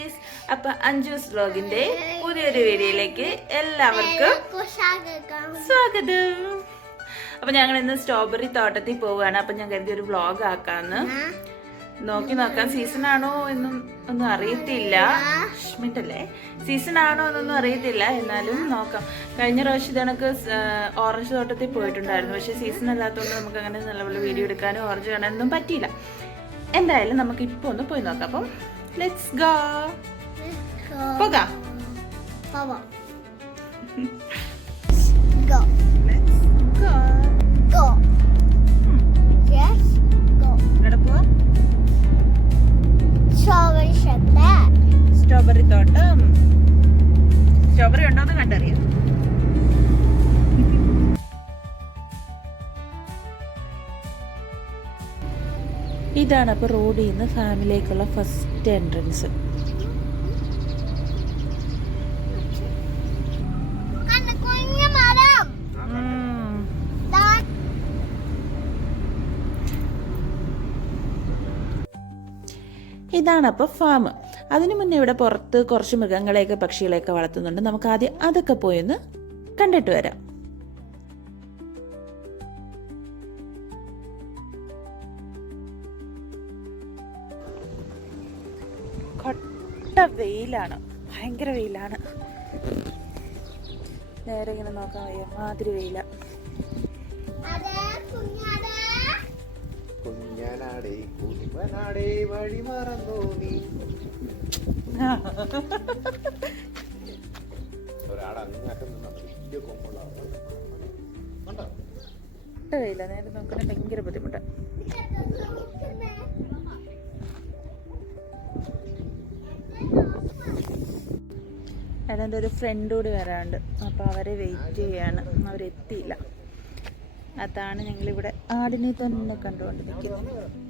Guys അപ്പൊ അഞ്ജൂസ് വ്ലോഗിന്റെ പുതിയൊരു വീഡിയോയിലേക്ക് എല്ലാവർക്കും സ്വാഗതം. അപ്പൊ ഞങ്ങൾ ഇന്ന് സ്ട്രോബെറി തോട്ടത്തിൽ പോവുകയാണ്. അപ്പൊ ഞാൻ കരുതി ഒരു വ്ലോഗ് ആക്കാന്ന്. നോക്കി നോക്കാം സീസൺ ആണോ എന്നും ഒന്നും അറിയത്തില്ല. മിണ്ടല്ലേ? സീസൺ ആണോ എന്നൊന്നും അറിയത്തില്ല. എന്നാലും നോക്കാം. കഴിഞ്ഞ പ്രാവശ്യം ഇതണക്ക് ഓറഞ്ച് തോട്ടത്തിൽ പോയിട്ടുണ്ടായിരുന്നു. പക്ഷെ സീസൺ അല്ലാത്തതുകൊണ്ട് നമുക്ക് അങ്ങനെ നല്ലപോലെ വീഡിയോ എടുക്കാനും ഓറഞ്ച് കാണാനൊന്നും പറ്റിയില്ല. എന്തായാലും നമുക്ക് ഇപ്പൊ ഒന്ന് പോയി നോക്കാം. അപ്പം ലെറ്റ്സ് ഗോ പോകാം Go. Let's go Go. Yes. Go. പോവാം Strawberry shop that. സ്ട്രോബെറി തോട്ടം സ്ട്രോബെറി ഉണ്ടോന്ന് കണ്ടറിയാം ഇതാണ് അപ്പോൾ റോഡിൽ നിന്ന് ഫാമിലിയിലേക്കുള്ള ഫസ്റ്റ് എൻട്രൻസ്. ഇതാണ് അപ്പോൾ ഫാം അതിനു മുന്നേ ഇവിടെ പുറത്ത് കുറച്ച് മൃഗങ്ങളെയൊക്കെ പക്ഷികളെയൊക്കെ വളർത്തുന്നുണ്ട്. നമുക്ക് ആദ്യം അതൊക്കെ പോയി ഒന്ന് കണ്ടിട്ട് വരാം. കൊട്ട വെയിലാണ്. ഭയങ്കര വെയിലാണ്. നേരെ ഇങ്ങനെ നോക്കാൻ വയ്യ. മാതിരി വെയില. കുഞ്ഞനാടേ കുഞ്ഞനാടേ വഴി മറന്നോ നീ? ഒരാളങ്ങാറ്റം വെയില. നേരെ നോക്കണേ ഭയങ്കര ബുദ്ധിമുട്ടാണ് അതിന്റെ ഒരു ഫ്രണ്ട് കൂടി വരാണ്ട്. അപ്പോൾ അവരെ വെയിറ്റ് ചെയ്യാണ്. അവരെത്തിയില്ല അതാണ് ഞങ്ങളിവിടെ ആടിനെ തന്നെ കണ്ടുകൊണ്ട് നിൽക്കുന്നത്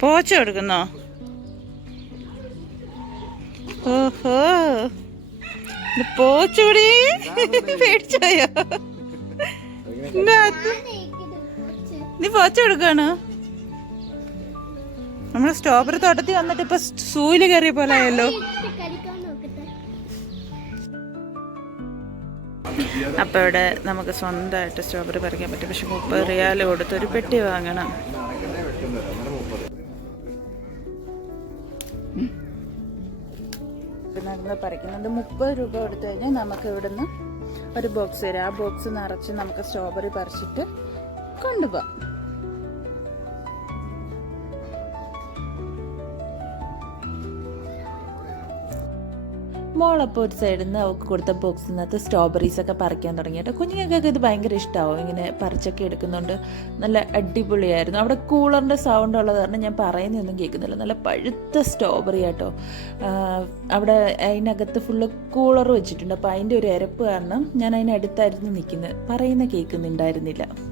പോച്ച കൊടുക്കുന്നോ? ഓഹോ. ഇത് പോച്ചൂടി പേടിച്ചോയോ. നീ പോച്ച കൊടുക്കാണ് നമ്മൾ സ്ട്രോബെറി തോട്ടത്തിൽ വന്നിട്ട് ഇപ്പൊ സൂയിൽ കയറിയ പോലെ ആയല്ലോ. ഇട്ട് കടിക്കാൻ നോക്കട്ടെ. അപ്പൊ ഇവിടെ നമുക്ക് സ്വന്തമായിട്ട് സ്ട്രോബെറി പറിക്കാൻ പറ്റും. പക്ഷെ മുപ്പത് റിയാൽ കൊടുത്ത് ഒരു പെട്ടി വാങ്ങണം. പറിക്കുന്നത് മുപ്പത് രൂപ കൊടുത്തു കഴിഞ്ഞാൽ നമുക്ക് ഇവിടുന്ന് ഒരു ബോക്സ് തരും. ആ ബോക്സ് നിറച്ച് നമുക്ക് സ്ട്രോബെറി പറിച്ചിട്ട് കൊണ്ടുപോകാം. മോളപ്പോൾ ഒരു സൈഡിൽ നിന്ന് അവൾക്ക് കൊടുത്ത ബോക്സിനകത്ത് സ്ട്രോബെറീസ് ഒക്കെ പറിക്കാൻ തുടങ്ങിയിട്ട് കുഞ്ഞുങ്ങൾക്കൊക്കെ ഇത് ഭയങ്കര ഇഷ്ടമാവും ഇങ്ങനെ പറിച്ചൊക്കെ എടുക്കുന്നുണ്ട് നല്ല അടിപൊളിയായിരുന്നു. അവിടെ കൂളറിന്റെ സൗണ്ട് ഉള്ളത് കാരണം ഞാൻ പറയുന്നൊന്നും കേൾക്കുന്നില്ല. നല്ല പഴുത്ത സ്ട്രോബെറി ആട്ടോ. അവിടെ അതിനകത്ത് ഫുള്ള് കൂളർ വെച്ചിട്ടുണ്ട്. അപ്പോൾ അതിന്റെ ഒരു ഇരപ്പ് കാരണം ഞാൻ അതിനടുത്തായിരുന്നു നിൽക്കുന്നത് പറയുന്ന കേൾക്കുന്നുണ്ടായിരുന്നില്ല.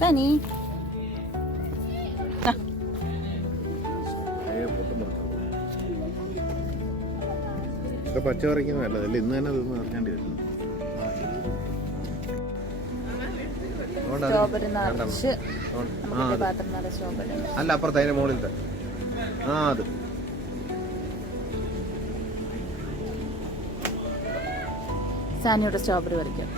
സനി മുറിച്ചു. ഇതൊക്കെ പച്ച പറിക്കുന്നത് നല്ലതല്ലേ? ഇന്ന് തന്നെ ഇതൊന്നും ഇറങ്ങേണ്ടി വരും അല്ല അപ്പുറത്ത് അതിന്റെ മുകളിലത്തെ. ആ അത്. സാനിയുടെ സ്ട്രോബെറി പറിക്കാം.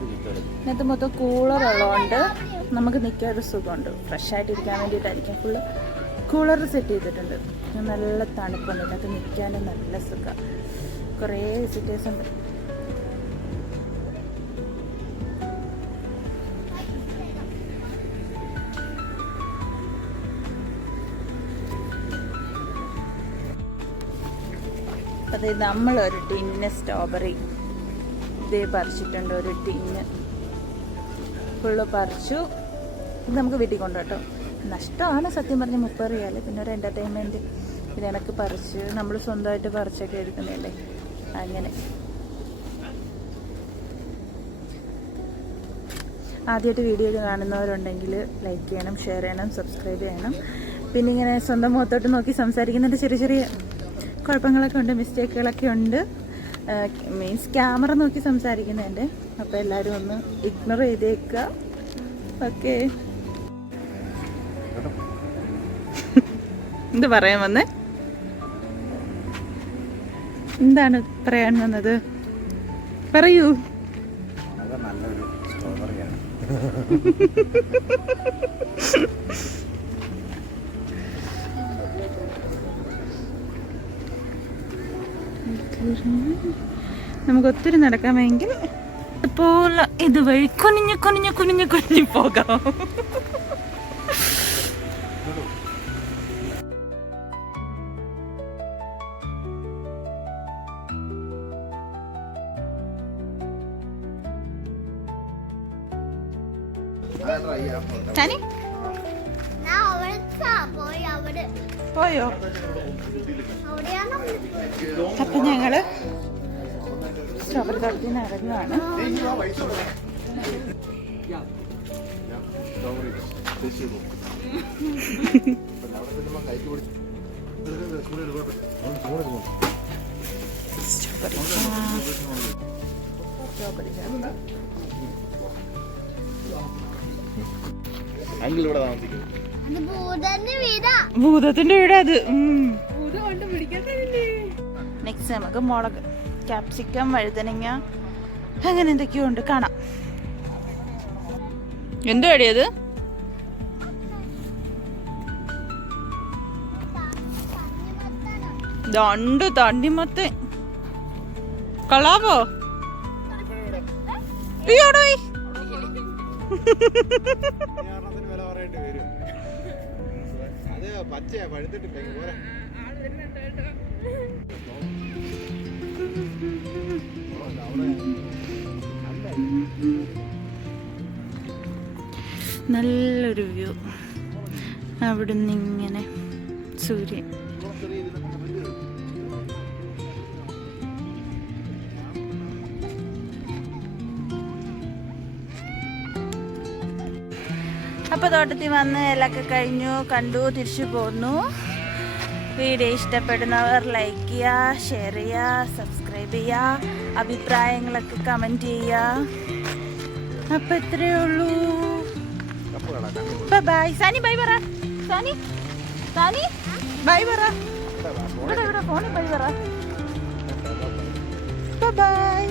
ഇതിനകത്ത് മൊത്തം കൂളർ ഉള്ളതുകൊണ്ട് നമുക്ക് നിൽക്കാൻ ഒരു സുഖമുണ്ട്. ഫ്രഷ് ആയിട്ട് ഇരിക്കാൻ വേണ്ടിയിട്ടായിരിക്കും. ഫുള്ള് കൂളർ സെറ്റ് ചെയ്തിട്ടുണ്ട്. നല്ല തണുപ്പുണ്ട് ഇതിനകത്ത് നിൽക്കാനും നല്ല സുഖം. കുറേ വിസിറ്റേഴ്സ് ഉണ്ട്. അതെ നമ്മളൊരു ടിന്ന സ്ട്രോബെറി ഇതേ പറിച്ചിട്ടുണ്ട് ഒരു ടീന്. ഫുള്ള് പറിച്ചു. ഇത് നമുക്ക് വീട്ടിൽ കൊണ്ടു കേട്ടോ. നഷ്ടമാണ് സത്യം പറഞ്ഞ് മുപ്പത് റിയാൽ പിന്നെ ഒരു എന്റർടൈൻമെന്റ് പിന്നെ എനിക്ക് പറിച്ച് നമ്മൾ സ്വന്തമായിട്ട് പറിച്ചൊക്കെ എടുക്കുന്നതല്ലേ? അങ്ങനെ. ആദ്യമായിട്ട് വീഡിയോ കാണുന്നവരുണ്ടെങ്കിൽ ലൈക്ക് ചെയ്യണം ഷെയർ ചെയ്യണം സബ്സ്ക്രൈബ് ചെയ്യണം. പിന്നെ ഇങ്ങനെ സ്വന്തം മുഖത്തോട്ട് നോക്കി സംസാരിക്കുന്നതിന്റെ ചെറിയ ചെറിയ കുഴപ്പങ്ങളൊക്കെ ഉണ്ട് മിസ്റ്റേക്കുകളൊക്കെ ഉണ്ട്. മീൻസ് ക്യാമറ നോക്കി സംസാരിക്കുന്നതിന്റെ. അപ്പോൾ എല്ലാവരും ഒന്ന് ഇഗ്നോർ ചെയ്തേക്കുക. ഓക്കെ എന്ത് പറയാൻ വന്നേ? എന്താണ് പറയാൻ വന്നത്? പറയൂ. നല്ലൊരു നമുക്ക് ഒത്തിരി നടക്കാമെങ്കിൽ ഇപ്പോൾ ഇതുവഴി കുനിഞ്ഞ് കുനിഞ്ഞ് കുനിഞ്ഞ് കുനിഞ്ഞ് പോകാം. അവിടെ പോയി അവിടെ. പോയോ? അവിടെയാണ് അപ്പൊ ഞങ്ങൾ സ്ട്രോബറി തോട്ടത്തിൽ നിന്ന് ഇറങ്ങുവാണ്. സ്ട്രോബറി. സ്ട്രോബറി അങ്കിൾ ഇവിടെ താമസിക്കുന്നു. ഭൂതത്തിന്റെ വീട് അത്. നെക്സ്റ്റ് നമുക്ക് മുളക് ക്യാപ്സിക്കം വഴുതനങ്ങ അങ്ങനെ എന്തൊക്കെയോ ഉണ്ട് കാണാം. എന്തോ അടിയത് രണ്ട് തണ്ടിമത്തെ കളാവോ അയ്യോടെ പോയി. പച്ചയാ പഴുത്തിട്ടില്ല പോരെ. നല്ലൊരു വ്യൂ. അവിടുന്ന് ഇങ്ങനെ സൂര്യൻ. അപ്പോൾ തോട്ടത്തിൽ വന്ന് എല്ലൊക്കെ കഴിഞ്ഞു കണ്ടു തിരിച്ചു പോന്നു. വീഡിയോ ഇഷ്ടപ്പെടുന്നവർ ലൈക്ക് ചെയ്യുക ഷെയർ ചെയ്യുക സബ്സ്ക്രൈബ് ചെയ്യുക അഭിപ്രായങ്ങളൊക്കെ കമന്റ് ചെയ്യുക. അപ്പം ഇത്രയേ ഉള്ളൂ. ബൈ സാനി ബൈ പറ. സാനി സാനി ബൈ പറ. ഇവിടെ ഇവിടെ ഫോണിൽ ബൈ പറ. ബൈ